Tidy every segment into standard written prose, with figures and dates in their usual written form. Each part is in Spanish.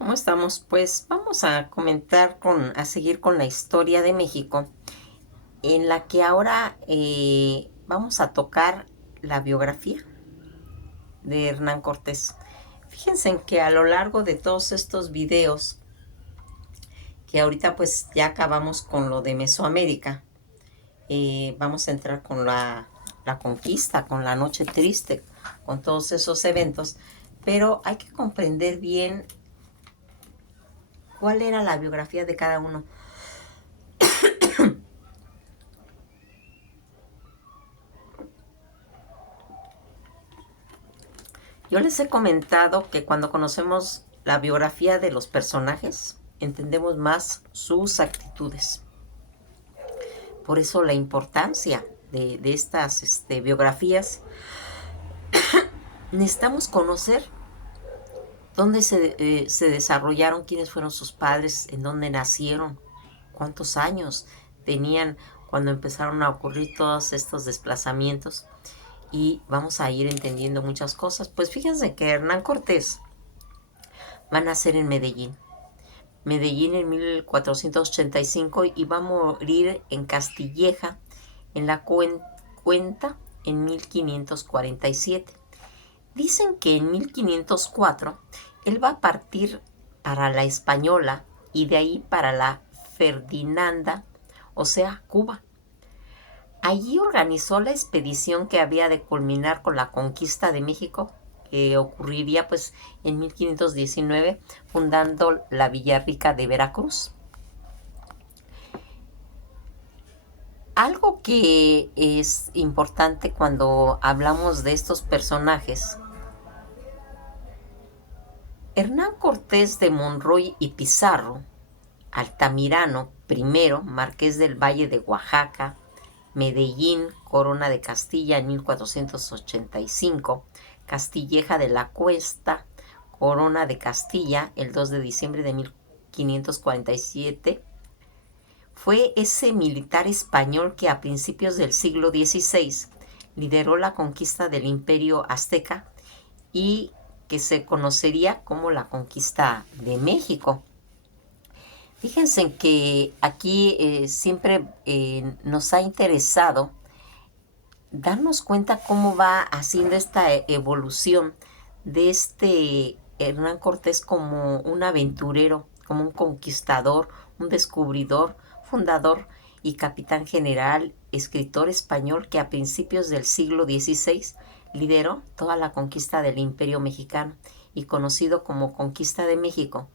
¿Cómo estamos? Pues vamos a a seguir con la historia de México, en la que ahora vamos a tocar la biografía de Hernán Cortés. Fíjense en que a lo largo de todos estos videos, que ahorita pues ya acabamos con lo de Mesoamérica, vamos a entrar con la conquista, con la noche triste, con todos esos eventos, pero hay que comprender bien cuál era la biografía de cada uno. Yo les he comentado que cuando conocemos la biografía de los personajes, entendemos más sus actitudes. Por eso la importancia de estas biografías. Necesitamos conocer dónde se desarrollaron, quiénes fueron sus padres, en dónde nacieron, cuántos años tenían cuando empezaron a ocurrir todos estos desplazamientos. Y vamos a ir entendiendo muchas cosas. Pues fíjense que Hernán Cortés va a nacer en Medellín en 1485 y va a morir en Castilleja, en la Cuenta, en 1547. Dicen que en 1504 él va a partir para la Española y de ahí para la Ferdinanda, o sea, Cuba. Allí organizó la expedición que había de culminar con la conquista de México, que ocurriría pues en 1519, fundando la Villarrica de Veracruz. Algo que es importante cuando hablamos de estos personajes: Hernán Cortés de Monroy y Pizarro, Altamirano primero, marqués del Valle de Oaxaca, Medellín, Corona de Castilla en 1485, Castilleja de la Cuesta, Corona de Castilla el 2 de diciembre de 1547. Fue ese militar español que a principios del siglo XVI lideró la conquista del Imperio Azteca y que se conocería como la conquista de México. Fíjense que aquí siempre nos ha interesado darnos cuenta cómo va haciendo esta evolución de este Hernán Cortés como un aventurero, como un conquistador, un descubridor, fundador y capitán general, escritor español que a principios del siglo XVI lideró toda la conquista del Imperio Mexicano y conocido como Conquista de México,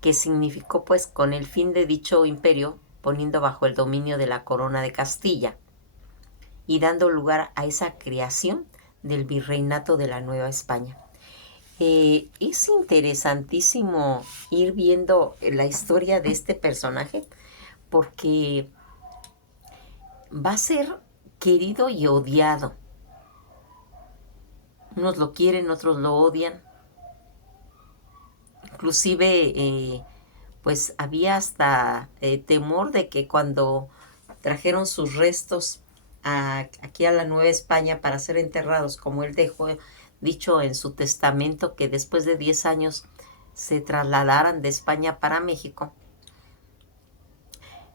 que significó pues con el fin de dicho imperio poniendo bajo el dominio de la Corona de Castilla y dando lugar a esa creación del virreinato de la Nueva España. Es interesantísimo ir viendo la historia de este personaje porque va a ser querido y odiado. Unos lo quieren, otros lo odian. Inclusive, pues había hasta temor de que cuando trajeron sus restos aquí a la Nueva España para ser enterrados, como él dejó dicho en su testamento, que después de 10 años se trasladaran de España para México.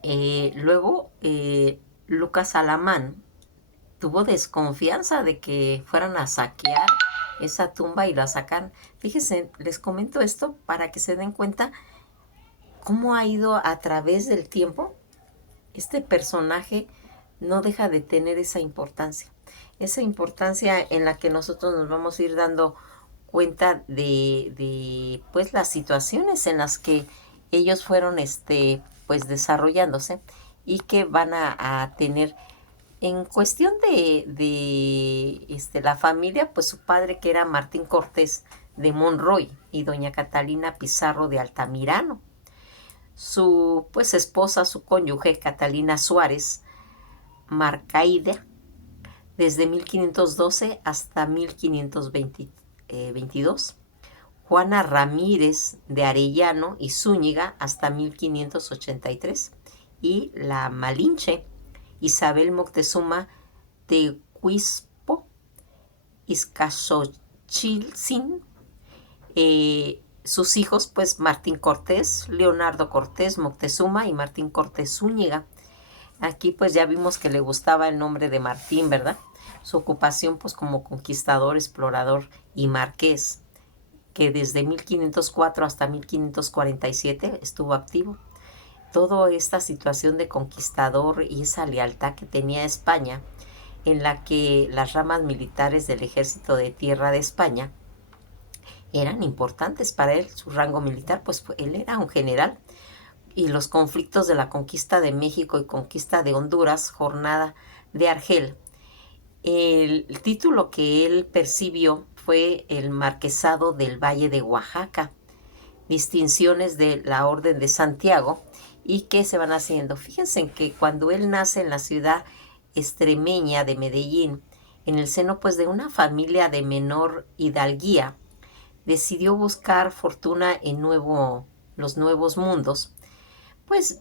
Luego, Lucas Alamán tuvo desconfianza de que fueran a saquear esa tumba y la sacan. Fíjense, les comento esto para que se den cuenta cómo ha ido a través del tiempo. Este personaje no deja de tener esa importancia en la que nosotros nos vamos a ir dando cuenta de pues las situaciones en las que ellos fueron pues desarrollándose y que van a tener en cuestión de la familia, pues su padre, que era Martín Cortés de Monroy, y doña Catalina Pizarro de Altamirano. Su pues esposa, su cónyuge, Catalina Suárez Marcaida, desde 1512 hasta 1522. Juana Ramírez de Arellano y Zúñiga hasta 1583. Y la Malinche, Isabel Moctezuma de Quispo, Izcaxochiltzin, sus hijos, pues Martín Cortés, Leonardo Cortés, Moctezuma y Martín Cortés Zúñiga. Aquí pues ya vimos que le gustaba el nombre de Martín, ¿verdad? Su ocupación pues como conquistador, explorador y marqués, que desde 1504 hasta 1547 estuvo activo. Toda esta situación de conquistador y esa lealtad que tenía España, en la que las ramas militares del Ejército de Tierra de España eran importantes para él, su rango militar, pues él era un general, y los conflictos de la conquista de México y conquista de Honduras, jornada de Argel. El título que él percibió fue el Marquesado del Valle de Oaxaca, distinciones de la Orden de Santiago, y que se van haciendo. Fíjense en que cuando él nace en la ciudad extremeña de Medellín, en el seno pues de una familia de menor hidalguía, decidió buscar fortuna en los nuevos mundos, pues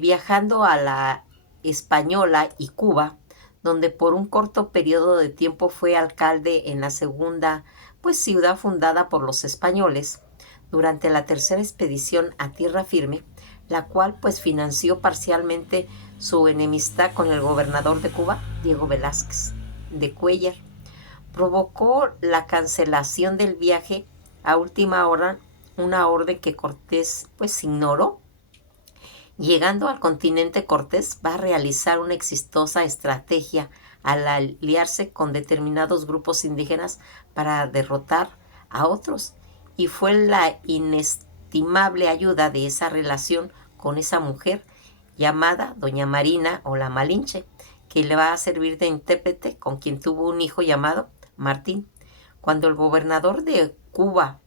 viajando a la Española y Cuba, donde por un corto periodo de tiempo fue alcalde en la segunda pues ciudad fundada por los españoles durante la tercera expedición a tierra firme, la cual pues financió parcialmente su enemistad con el gobernador de Cuba, Diego Velázquez de Cuéllar. Provocó la cancelación del viaje a última hora, una orden que Cortés pues ignoró. Llegando al continente, Cortés va a realizar una exitosa estrategia al aliarse con determinados grupos indígenas para derrotar a otros, y fue la inestimable ayuda de esa relación con esa mujer llamada Doña Marina o la Malinche, que le va a servir de intérprete, con quien tuvo un hijo llamado Martín. Cuando el gobernador de Cuba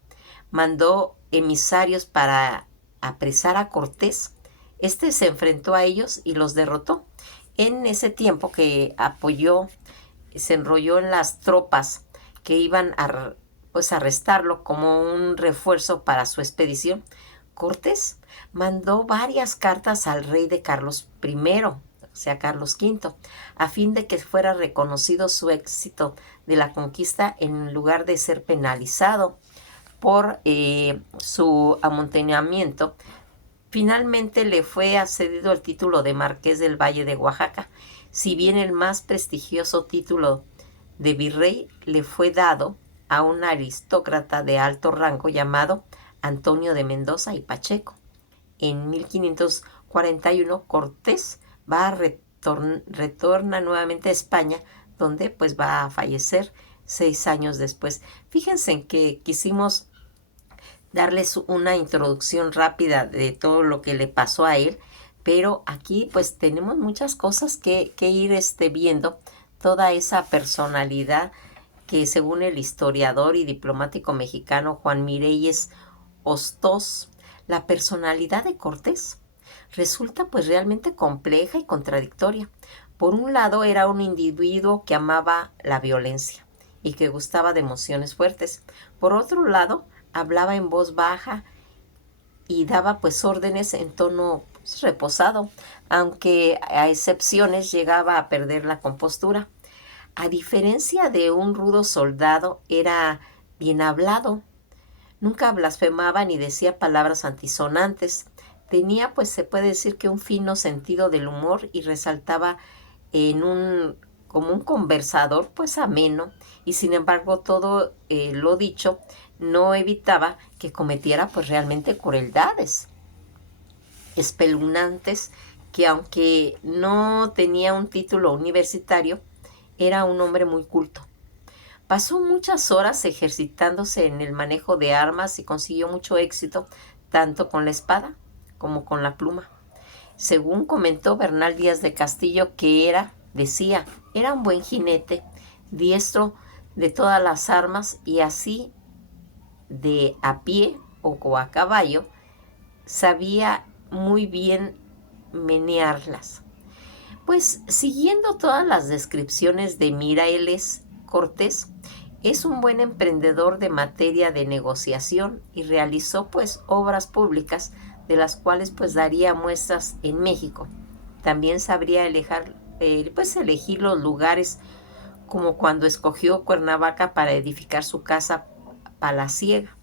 mandó emisarios para apresar a Cortés, este se enfrentó a ellos y los derrotó. En ese tiempo que apoyó, se enrolló en las tropas que iban a pues arrestarlo como un refuerzo para su expedición. Cortés mandó varias cartas al rey de Carlos I, o sea, Carlos V, a fin de que fuera reconocido su éxito de la conquista en lugar de ser penalizado por su amontonamiento. Finalmente le fue accedido el título de Marqués del Valle de Oaxaca, si bien el más prestigioso título de virrey le fue dado a un aristócrata de alto rango llamado Antonio de Mendoza y Pacheco. En 1541 Cortés retorna nuevamente a España, donde pues va a fallecer 6 años después. Fíjense en que quisimos darles una introducción rápida de todo lo que le pasó a él, pero aquí pues tenemos muchas cosas que ir viendo, toda esa personalidad que según el historiador y diplomático mexicano Juan Mireyes Hostos, la personalidad de Cortés resulta pues realmente compleja y contradictoria. Por un lado era un individuo que amaba la violencia y que gustaba de emociones fuertes. Por otro lado, hablaba en voz baja y daba pues órdenes en tono pues, reposado, aunque a excepciones llegaba a perder la compostura. A diferencia de un rudo soldado, era bien hablado, nunca blasfemaba ni decía palabras antisonantes. Tenía, pues se puede decir que un fino sentido del humor y resaltaba como un conversador, pues ameno, y sin embargo todo lo dicho no evitaba que cometiera pues realmente crueldades espeluznantes, que aunque no tenía un título universitario, era un hombre muy culto. Pasó muchas horas ejercitándose en el manejo de armas y consiguió mucho éxito tanto con la espada como con la pluma. Según comentó Bernal Díaz de Castillo, que decía, era un buen jinete, diestro de todas las armas y así de a pie o a caballo, sabía muy bien menearlas. Pues siguiendo todas las descripciones de Mireles, Cortés es un buen emprendedor de materia de negociación y realizó pues obras públicas de las cuales pues daría muestras en México. También sabría elegir los lugares, como cuando escogió Cuernavaca para edificar su casa palaciega.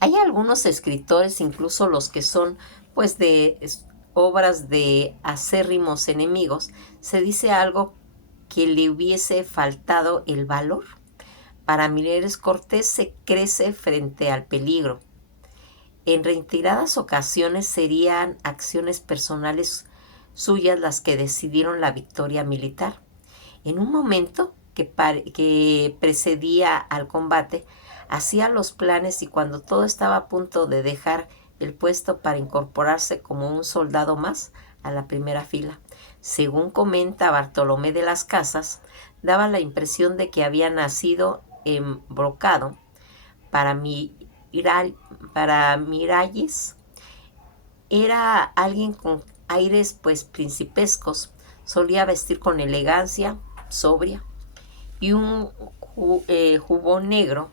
Hay algunos escritores, incluso los que son pues obras de acérrimos enemigos, se dice algo que le hubiese faltado el valor. Para Mireles Cortés se crece frente al peligro. En reiteradas ocasiones serían acciones personales suyas las que decidieron la victoria militar. En un momento que precedía al combate, hacía los planes y cuando todo estaba a punto de dejar el puesto para incorporarse como un soldado más a la primera fila. Según comenta Bartolomé de las Casas, daba la impresión de que había nacido embrocado para Miralles. Era alguien con aires pues principescos, solía vestir con elegancia, sobria, y un jubón negro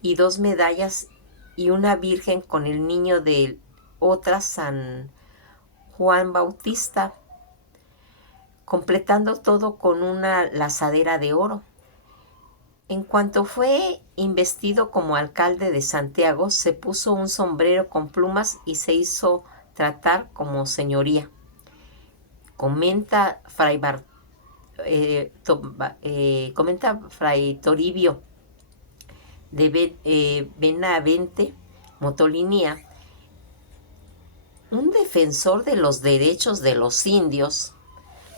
y 2 medallas y una virgen con el niño de otra San Juan Bautista, completando todo con una lazadera de oro. En cuanto fue investido como alcalde de Santiago, se puso un sombrero con plumas y se hizo tratar como señoría. Comenta Fray Toribio de Benavente Motolinía, un defensor de los derechos de los indios.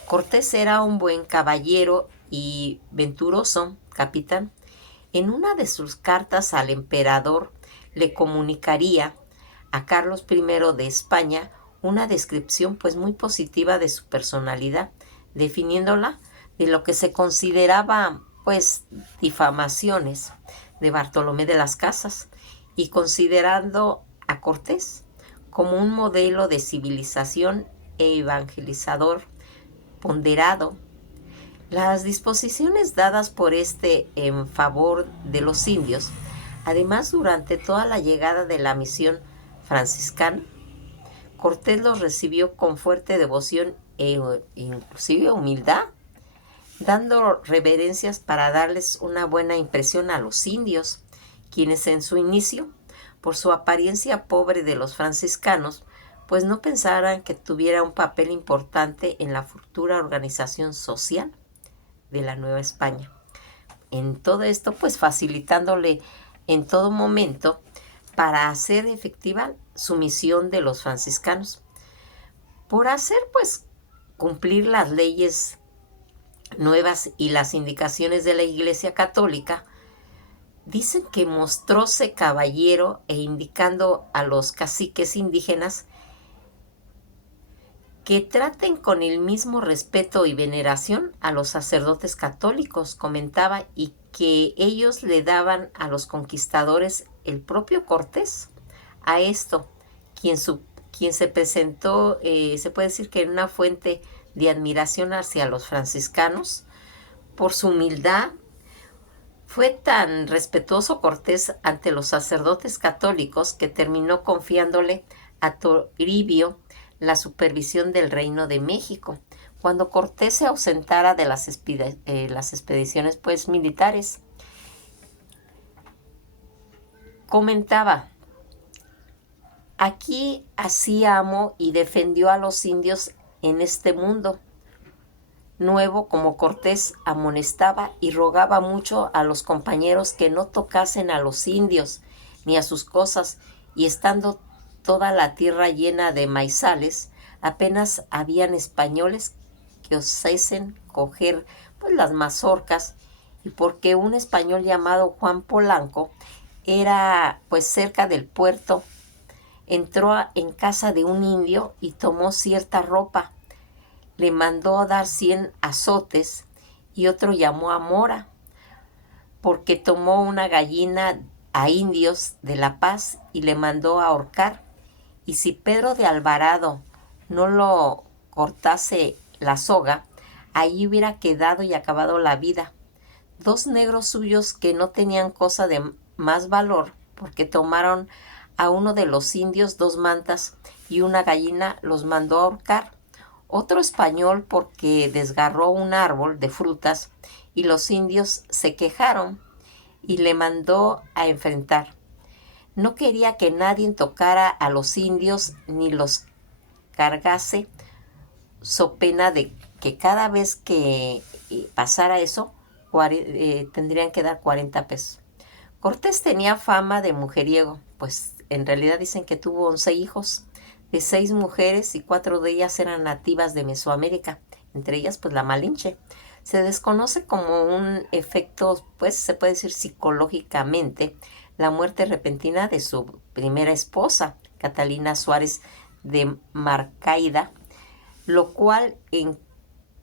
Cortés era un buen caballero y venturoso capitán. En una de sus cartas al emperador le comunicaría a Carlos I de España una descripción pues muy positiva de su personalidad, definiéndola de lo que se consideraba pues difamaciones de Bartolomé de las Casas y considerando a Cortés como un modelo de civilización e evangelizador ponderado. Las disposiciones dadas por este en favor de los indios, además durante toda la llegada de la misión franciscana, Cortés los recibió con fuerte devoción e inclusive humildad, dando reverencias para darles una buena impresión a los indios, quienes en su inicio, por su apariencia pobre de los franciscanos, pues no pensaran que tuviera un papel importante en la futura organización social de la Nueva España. En todo esto, pues facilitándole en todo momento para hacer efectiva su misión de los franciscanos. Por hacer, pues, cumplir las leyes nuevas y las indicaciones de la Iglesia Católica, dicen que mostróse caballero e indicando a los caciques indígenas que traten con el mismo respeto y veneración a los sacerdotes católicos, comentaba, y que ellos le daban a los conquistadores el propio Cortés. A esto, quien se presentó, se puede decir que en una fuente de admiración hacia los franciscanos, por su humildad. Fue tan respetuoso Cortés ante los sacerdotes católicos que terminó confiándole a Toribio la supervisión del Reino de México, cuando Cortés se ausentara de las expediciones pues, militares. Comentaba, aquí así amó y defendió a los indios en este mundo nuevo, como Cortés amonestaba y rogaba mucho a los compañeros que no tocasen a los indios ni a sus cosas, y estando toda la tierra llena de maizales, apenas habían españoles que osesen coger pues las mazorcas, y porque un español llamado Juan Polanco era pues cerca del puerto, entró en casa de un indio y tomó cierta ropa, le mandó dar 100 azotes y otro llamó a Mora, porque tomó una gallina a indios de La Paz y le mandó ahorcar. Y si Pedro de Alvarado no lo cortase la soga, allí hubiera quedado y acabado la vida. 2 negros suyos que no tenían cosa de más valor, porque tomaron a uno de los indios 2 mantas y una gallina, los mandó ahorcar. Otro español porque desgarró un árbol de frutas y los indios se quejaron y le mandó a enfrentar. No quería que nadie tocara a los indios ni los cargase, so pena de que cada vez que pasara eso, tendrían que dar 40 pesos. Cortés tenía fama de mujeriego, pues en realidad dicen que tuvo 11 hijos, de 6 mujeres y 4 de ellas eran nativas de Mesoamérica, entre ellas pues la Malinche. Se desconoce como un efecto, pues se puede decir psicológicamente, la muerte repentina de su primera esposa, Catalina Suárez de Marcaida, lo cual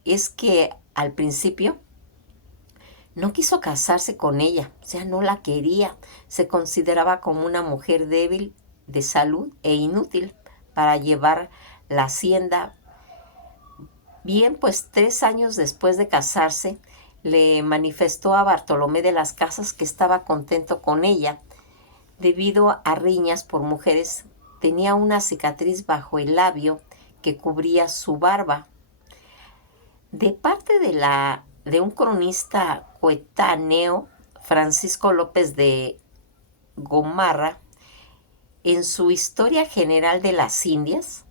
es que al principio no quiso casarse con ella, o sea, no la quería. Se consideraba como una mujer débil de salud e inútil para llevar la hacienda. Bien, pues 3 años después de casarse, le manifestó a Bartolomé de las Casas que estaba contento con ella. Debido a riñas por mujeres, tenía una cicatriz bajo el labio que cubría su barba. De parte de un cronista coetáneo, Francisco López de Gomarra, en su Historia General de las Indias,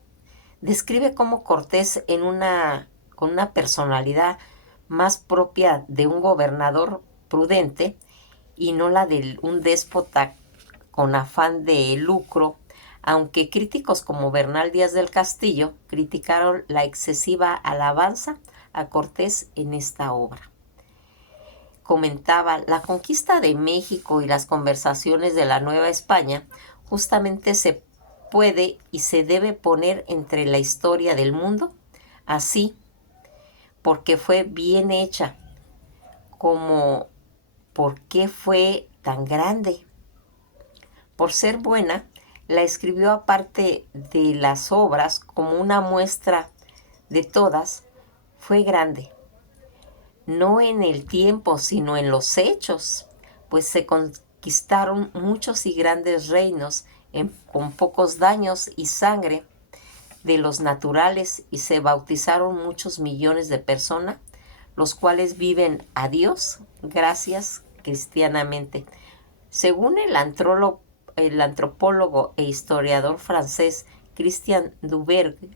describe cómo Cortés con una personalidad más propia de un gobernador prudente y no la de un déspota con afán de lucro, aunque críticos como Bernal Díaz del Castillo criticaron la excesiva alabanza a Cortés en esta obra. Comentaba, la conquista de México y las conversaciones de la Nueva España justamente se puede y se debe poner entre la historia del mundo, así, porque fue bien hecha, como por qué fue tan grande. Por ser buena, la escribió aparte de las obras como una muestra de todas, fue grande. No en el tiempo, sino en los hechos, pues se conquistaron muchos y grandes reinos con pocos daños y sangre de los naturales y se bautizaron muchos millones de personas, los cuales viven a Dios gracias cristianamente. Según el antropólogo e historiador francés Christian Dubergue,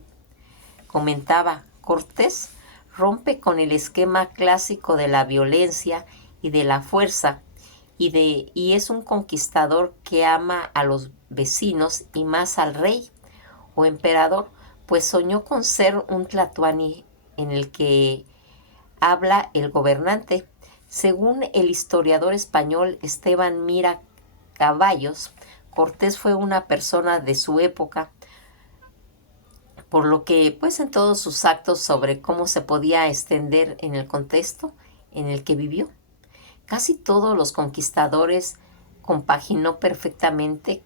comentaba, Cortés rompe con el esquema clásico de la violencia y de la fuerza y es un conquistador que ama a los vecinos y más al rey o emperador, pues soñó con ser un tlatoani en el que habla el gobernante. Según el historiador español Esteban Mira Caballos, Cortés fue una persona de su época, por lo que pues en todos sus actos sobre cómo se podía extender en el contexto en el que vivió. Casi todos los conquistadores compaginó perfectamente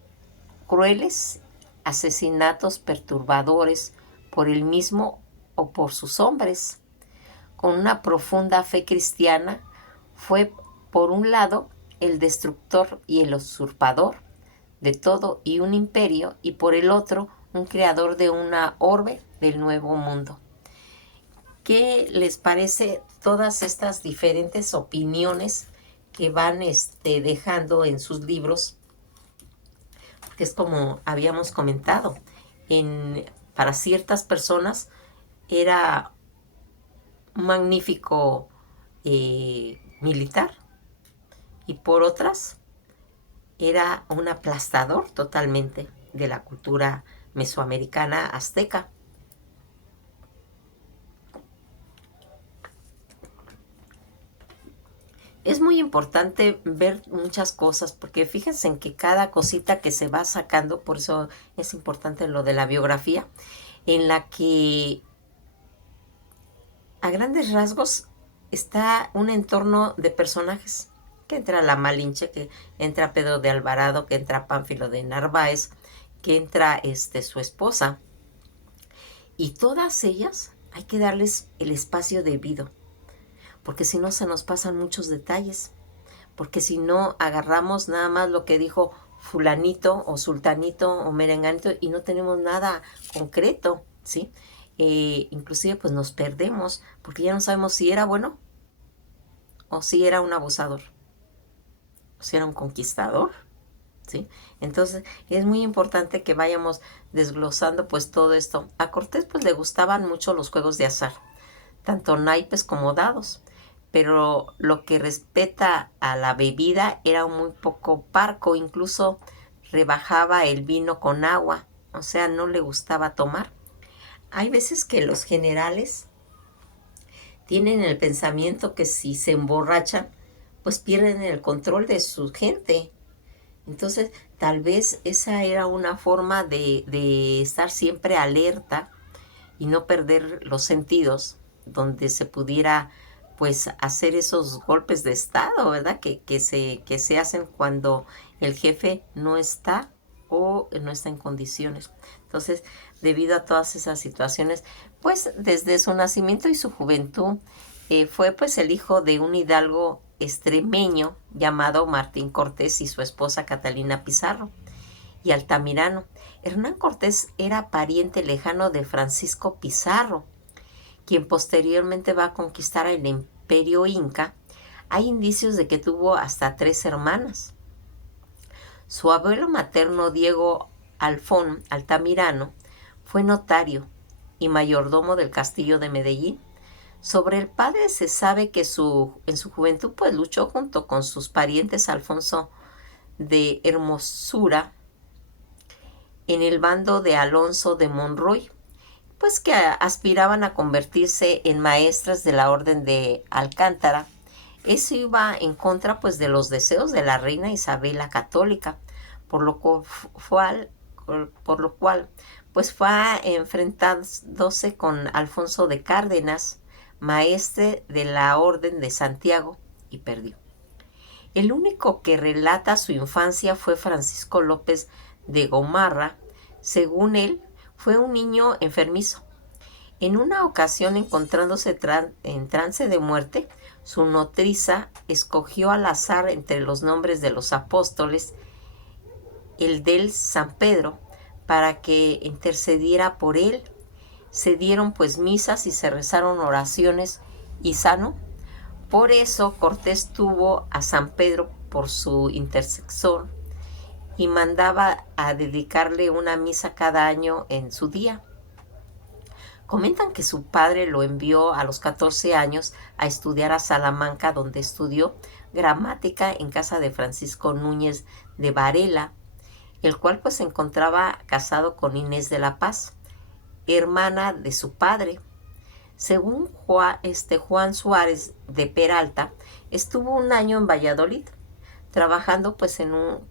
crueles asesinatos perturbadores por él mismo o por sus hombres. Con una profunda fe cristiana, fue por un lado el destructor y el usurpador de todo y un imperio, y por el otro un creador de una orbe del nuevo mundo. ¿Qué les parece todas estas diferentes opiniones que van dejando en sus libros? Porque es como habíamos comentado, para ciertas personas era un magnífico militar y por otras era un aplastador totalmente de la cultura mesoamericana azteca. Es muy importante ver muchas cosas porque fíjense en que cada cosita que se va sacando, por eso es importante lo de la biografía, en la que a grandes rasgos está un entorno de personajes, que entra la Malinche, que entra Pedro de Alvarado, que entra Pánfilo de Narváez, que entra su esposa, y todas ellas hay que darles el espacio debido, porque si no se nos pasan muchos detalles, porque si no agarramos nada más lo que dijo fulanito o sultanito o merenganito y no tenemos nada concreto, ¿sí? Inclusive pues nos perdemos porque ya no sabemos si era bueno o si era un abusador, o si era un conquistador ¿sí? Entonces es muy importante que vayamos desglosando pues todo esto. A Cortés pues le gustaban mucho los juegos de azar, tanto naipes como dados, pero lo que respecta a la bebida era muy poco parco, incluso rebajaba el vino con agua, o sea, no le gustaba tomar. Hay veces que los generales tienen el pensamiento que si se emborrachan, pues pierden el control de su gente. Entonces, tal vez esa era una forma de estar siempre alerta y no perder los sentidos, donde se pudiera pues hacer esos golpes de estado, ¿verdad? Que se hacen cuando el jefe no está o no está en condiciones. Entonces, debido a todas esas situaciones, pues desde su nacimiento y su juventud, fue pues el hijo de un hidalgo extremeño llamado Martín Cortés y su esposa Catalina Pizarro y Altamirano. Hernán Cortés era pariente lejano de Francisco Pizarro, quien posteriormente va a conquistar el imperio inca. Hay indicios de que tuvo hasta 3 hermanas. Su abuelo materno, Diego Alfón Altamirano, fue notario y mayordomo del castillo de Medellín. Sobre el padre se sabe que en su juventud pues luchó junto con sus parientes Alfonso de Hermosura en el bando de Alonso de Monroy, pues que aspiraban a convertirse en maestras de la Orden de Alcántara. Eso iba en contra pues de los deseos de la reina Isabel la Católica, por lo cual pues fue enfrentándose con Alfonso de Cárdenas, maestre de la Orden de Santiago, y perdió. El único que relata su infancia fue Francisco López de Gomarra. Según él, fue un niño enfermizo. En una ocasión, encontrándose en trance de muerte, su nodriza escogió al azar entre los nombres de los apóstoles el del San Pedro para que intercediera por él. Se dieron pues misas y se rezaron oraciones y sanó. Por eso Cortés tuvo a San Pedro por su intercesor y mandaba a dedicarle una misa cada año en su día. Comentan que su padre lo envió a los 14 años a estudiar a Salamanca, donde estudió gramática en casa de Francisco Núñez de Varela, el cual pues se encontraba casado con Inés de la Paz, hermana de su padre. Según Juan Suárez de Peralta, estuvo un año en Valladolid, trabajando pues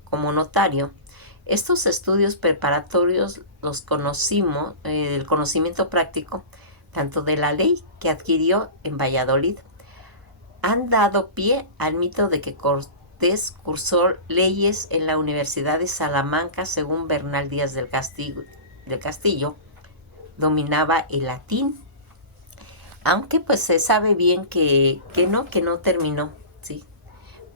como notario. Estos estudios preparatorios los conocimos, el conocimiento práctico, tanto de la ley que adquirió en Valladolid, han dado pie al mito de que Cortés cursó leyes en la Universidad de Salamanca. Según Bernal Díaz del Castillo, dominaba el latín, aunque pues se sabe bien que no terminó, ¿sí?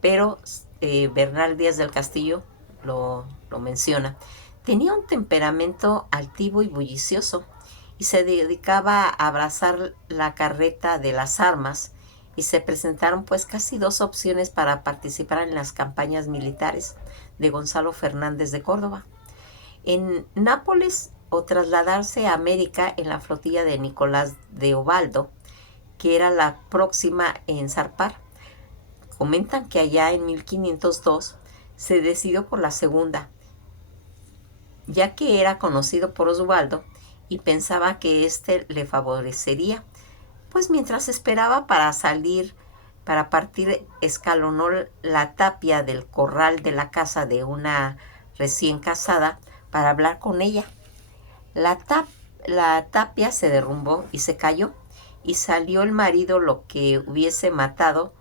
Pero Bernal Díaz del Castillo lo menciona. Tenía un temperamento altivo y bullicioso y se dedicaba a abrazar la carreta de las armas, y se presentaron pues casi 2 opciones para participar en las campañas militares de Gonzalo Fernández de Córdoba en Nápoles o trasladarse a América en la flotilla de Nicolás de Obaldo, que era la próxima en zarpar. Comentan que allá en 1502 se decidió por la segunda, ya que era conocido por Osvaldo y pensaba que éste le favorecería. Pues mientras esperaba para partir, escalonó la tapia del corral de la casa de una recién casada para hablar con ella. La tapia se derrumbó y se cayó, y salió el marido lo que hubiese matado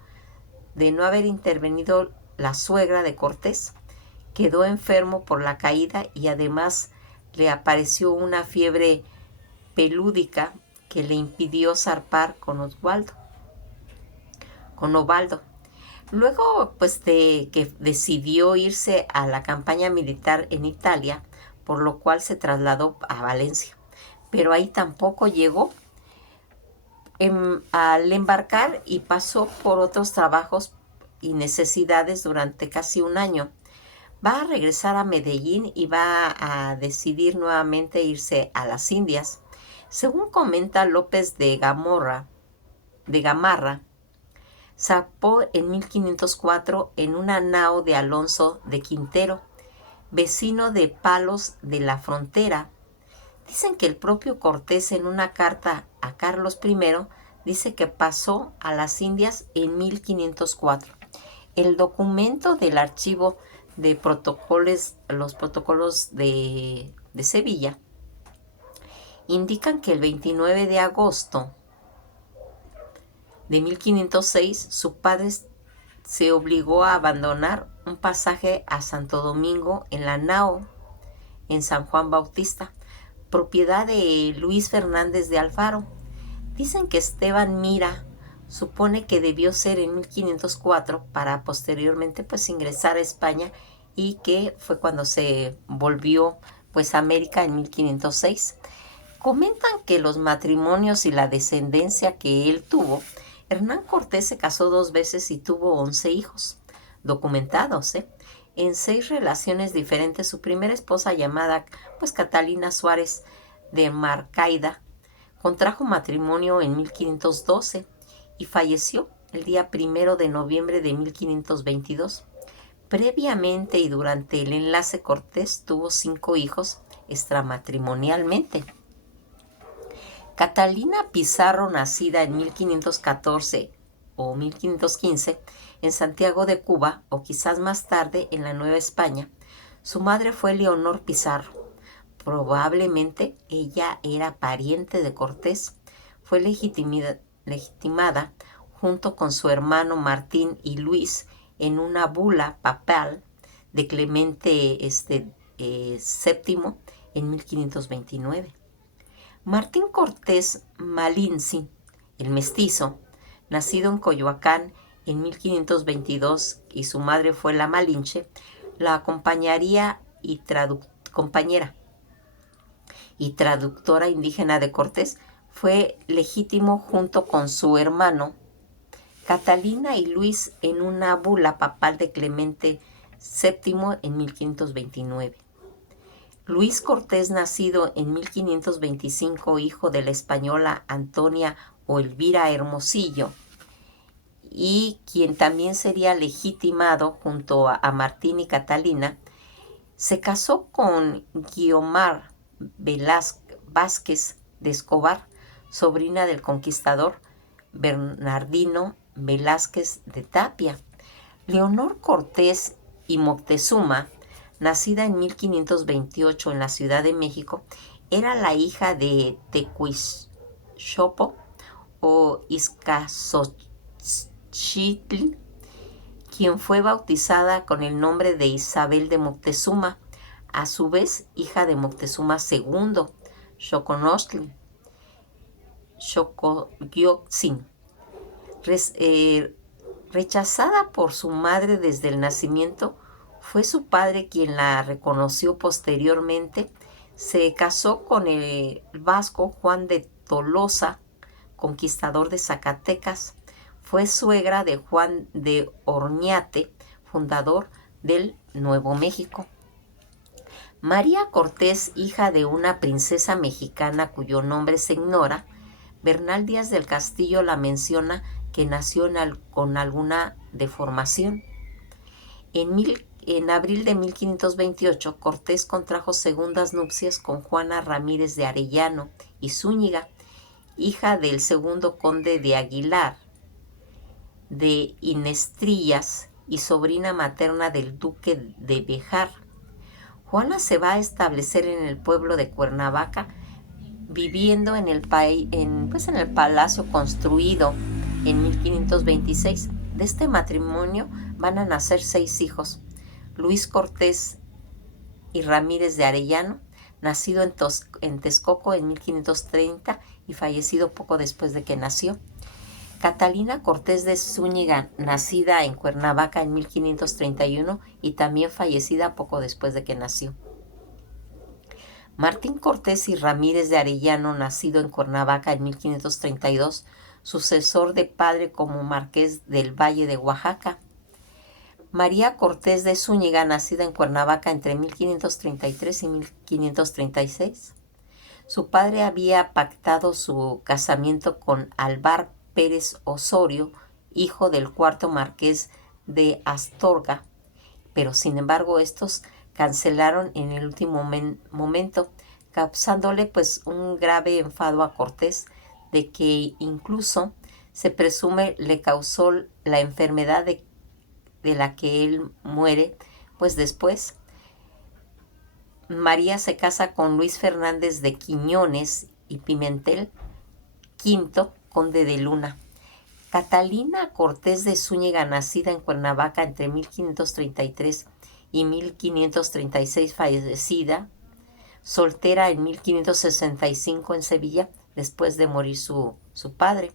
de no haber intervenido la suegra de Cortés. Quedó enfermo por la caída y además le apareció una fiebre pelúdica que le impidió zarpar con Obaldo. Luego, pues de que decidió irse a la campaña militar en Italia, por lo cual se trasladó a Valencia. Pero ahí tampoco llegó. Al embarcar y pasó por otros trabajos y necesidades durante casi un año, Va a regresar a Medellín y va a decidir nuevamente irse a las Indias. Según comenta López de Gamarra, zarpó en 1504 en una nao de Alonso de Quintero, vecino de Palos de la Frontera. Dicen que el propio Cortés, en una carta a Carlos I, dice que pasó a las Indias en 1504. El documento del archivo de los protocolos de Sevilla, indican que el 29 de agosto de 1506 su padre se obligó a abandonar un pasaje a Santo Domingo en la nao en San Juan Bautista, propiedad de Luis Fernández de Alfaro. Dicen que Esteban Mira supone que debió ser en 1504 para posteriormente pues ingresar a España, y que fue cuando se volvió pues a América en 1506. Comentan que los matrimonios y la descendencia que él tuvo, Hernán Cortés se casó 2 veces y tuvo 11 hijos, documentados, en 6 relaciones diferentes. Su primera esposa, llamada pues Catalina Suárez de Marcaida, contrajo matrimonio en 1512 y falleció el día 1 de noviembre de 1522. Previamente y durante el enlace, Cortés tuvo 5 hijos extramatrimonialmente. Catalina Pizarro, nacida en 1514 o 1515 en Santiago de Cuba, o quizás más tarde en la Nueva España, su madre fue Leonor Pizarro. Probablemente ella era pariente de Cortés. Fue legitimada junto con su hermano Martín y Luis en una bula papal de Clemente VII en 1529. Martín Cortés Malinzi, el mestizo, nacido en Coyoacán en 1522, y su madre fue la Malinche, la acompañaría y compañera y traductora indígena de Cortés, fue legítimo junto con su hermano Catalina y Luis en una bula papal de Clemente VII en 1529. Luis Cortés, nacido en 1525, hijo de la española Antonia o Elvira Hermosillo, y quien también sería legitimado junto a Martín y Catalina, se casó con Guiomar Vázquez de Escobar, sobrina del conquistador Bernardino Velázquez de Tapia. Leonor Cortés y Moctezuma, nacida en 1528 en la Ciudad de México, era la hija de Tecuixopo o Izcazzochitl, quien fue bautizada con el nombre de Isabel de Moctezuma, a su vez hija de Moctezuma II, Xoconotzin, Xocoyotzin. Rechazada por su madre desde el nacimiento, fue su padre quien la reconoció posteriormente. Se casó con el vasco Juan de Tolosa, conquistador de Zacatecas. Fue suegra de Juan de Oñate, fundador del Nuevo México. María Cortés, hija de una princesa mexicana cuyo nombre se ignora, Bernal Díaz del Castillo la menciona que nació con alguna deformación. En abril de 1528, Cortés contrajo segundas nupcias con Juana Ramírez de Arellano y Zúñiga, hija del segundo conde de Aguilar de Inestrillas y sobrina materna del duque de Béjar. Juana se va a establecer en el pueblo de Cuernavaca, viviendo en el palacio construido en 1526. De este matrimonio van a nacer 6 hijos. Luis Cortés y Ramírez de Arellano, nacido en Texcoco en 1530 y fallecido poco después de que nació. Catalina Cortés de Zúñiga, nacida en Cuernavaca en 1531 y también fallecida poco después de que nació. Martín Cortés y Ramírez de Arellano, nacido en Cuernavaca en 1532, sucesor de padre como marqués del Valle de Oaxaca. María Cortés de Zúñiga, nacida en Cuernavaca entre 1533 y 1536. Su padre había pactado su casamiento con Alvar Pérez Osorio, hijo del cuarto marqués de Astorga, pero sin embargo estos cancelaron en el último momento, causándole pues un grave enfado a Cortés, de que incluso se presume le causó la enfermedad de la que él muere pues después. María se casa con Luis Fernández de Quiñones y Pimentel, quinto conde de Luna. Catalina Cortés de Zúñiga, nacida en Cuernavaca entre 1533 y 1536, fallecida, soltera en 1565 en Sevilla, después de morir su padre.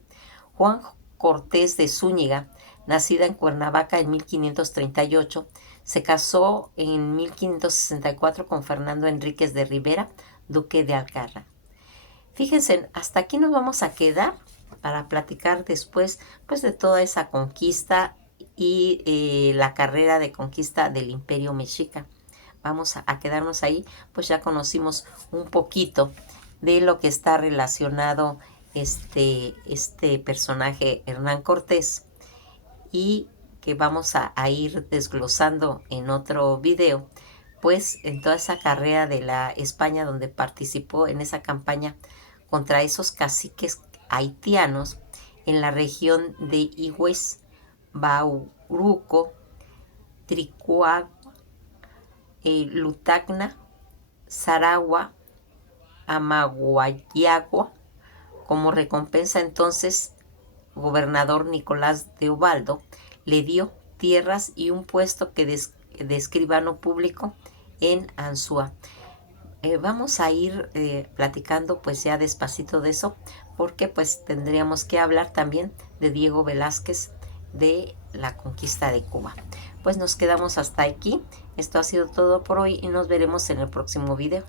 Juan Cortés de Zúñiga, nacida en Cuernavaca en 1538, se casó en 1564 con Fernando Enríquez de Rivera, duque de Alcalá. Fíjense, hasta aquí nos vamos a quedar para platicar después pues de toda esa conquista y la carrera de conquista del Imperio Mexica. Vamos a quedarnos ahí, pues ya conocimos un poquito de lo que está relacionado este personaje Hernán Cortés, y que vamos a ir desglosando en otro video, pues en toda esa carrera de la España, donde participó en esa campaña contra esos caciques haitianos en la región de Higües, Bauruco, Tricuá, Lutacna, Saragua, Amaguayagua. Como recompensa entonces, gobernador Nicolás de Ubaldo le dio tierras y un puesto que de escribano público en Anzúa. Vamos a ir platicando pues ya despacito de eso, porque pues tendríamos que hablar también de Diego Velázquez, de la conquista de Cuba. Pues nos quedamos hasta aquí. Esto ha sido todo por hoy y nos veremos en el próximo video.